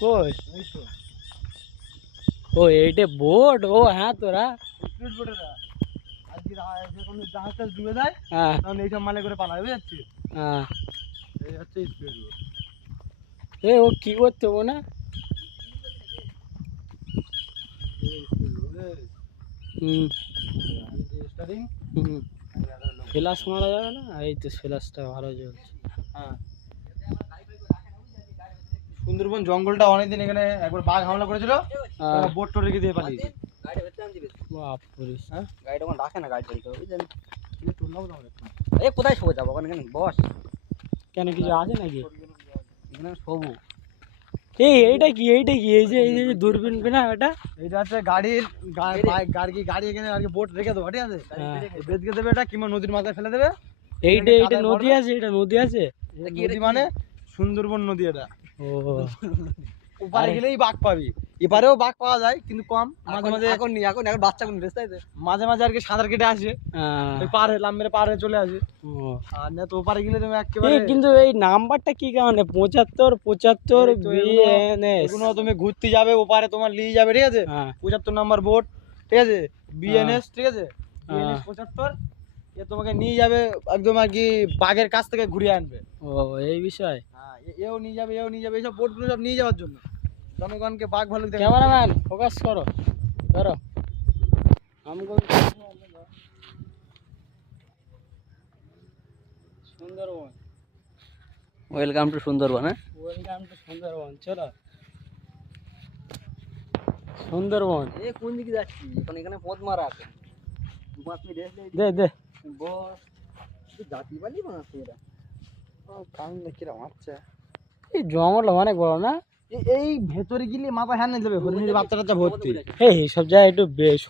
কই ও এইটা বোট ও হ্যাঁ তোরা স্পিড বোটেরা আজকে যখন জাহাজটা ডুবে যায় হ্যাঁ তখন এইসব মালে করে পালায় বুঝতে হ্যাঁ এই হচ্ছে স্পিড বোট। এ ও কি করতে ও না হুম স্টার্টিং হুম ফ্ল্যাশ মারা যাবে না এই তো ফ্ল্যাশটা ভালো চলছে হ্যাঁ সুন্দরবন জঙ্গলটা অনেকদিন এখানে একবার বাঘ হামলা করেছিল হ্যাঁ বোট টোট রেখে দিয়ে পালিয়েছে। বাপরে হ্যাঁ গাড়িটা ওখানে রাখে না গাড়ি টাড়ি কেউ বুঝলেন তুললাম না অনেক এই কোথায় শোবো যাবো ওখানে কেন বস কেন কিছু আছে নাকি এখানে শোবো এইটা কি এই যে দূরবীন না এটা এইটা হচ্ছে গাড়ির গাড়ি এখানে আর কি বোট রেখে দেবো ঠিক আছে বেঁধে দেবে এটা কিংবা নদীর মাথায় ফেলে দেবে। এইটা নদী আছে এটা নদী আছে নদী মানে সুন্দরবন নদী এটা। ও ওপারে গেলেই বাঘ পাবি এপারেও বাঘ পাওয়া যায় কিন্তু কম মাঝে মাঝে এখন বাচ্চা কোন রেস্তায় মাঝে মাঝে আর কি সাঁতার কেটে আসে ওই পার হয়ে লাম মেরে পার হয়ে চলে আসে ও আর না তো ওপারে গেলে তুমি একেবারে কিন্তু এই নাম্বারটা কি কারণে 75 বিএনএস এগুলো তুমি ঘুরতে যাবে ওপারে তোমার নিয়ে যাবে ঠিক আছে হ্যাঁ 75 নাম্বার বোট ঠিক আছে বিএনএস ঠিক আছে বিএনএস 75 এ তোমাকে নিয়ে যাবে একদম আর কি বাঘের কাছ থেকে ঘুরিয়ে আনবে। ও এই বিষয় হ্যাঁ এও নিয়ে যাবে এইসব বোটগুলো সব নিয়ে যাওয়ার জন্য জনগণকে বাঘ ভালুক দেখে। ক্যামেরাম্যান ফোকাস করো ধরো আমগো সুন্দরবন ওয়েলকাম টু সুন্দরবন হ্যাঁ ওয়েলকাম টু সুন্দরবন চলো সুন্দরবন এ কোন দিকে যাচ্ছি এখন এখানে পথ মারা আছে 5 মিনিট রেস্ট দে বস তুই জাতি বালি বানাচ্ছে এরা কান কিরম আচ্ছা এই জঙ্গলটা অনেক বড় না এই ভেতরে গেলে মাথা হ্যান্ড দেবে হরিণের বাচ্চা টাচ্চা ভর্তি। এই সব জায়গায় একটু বেশ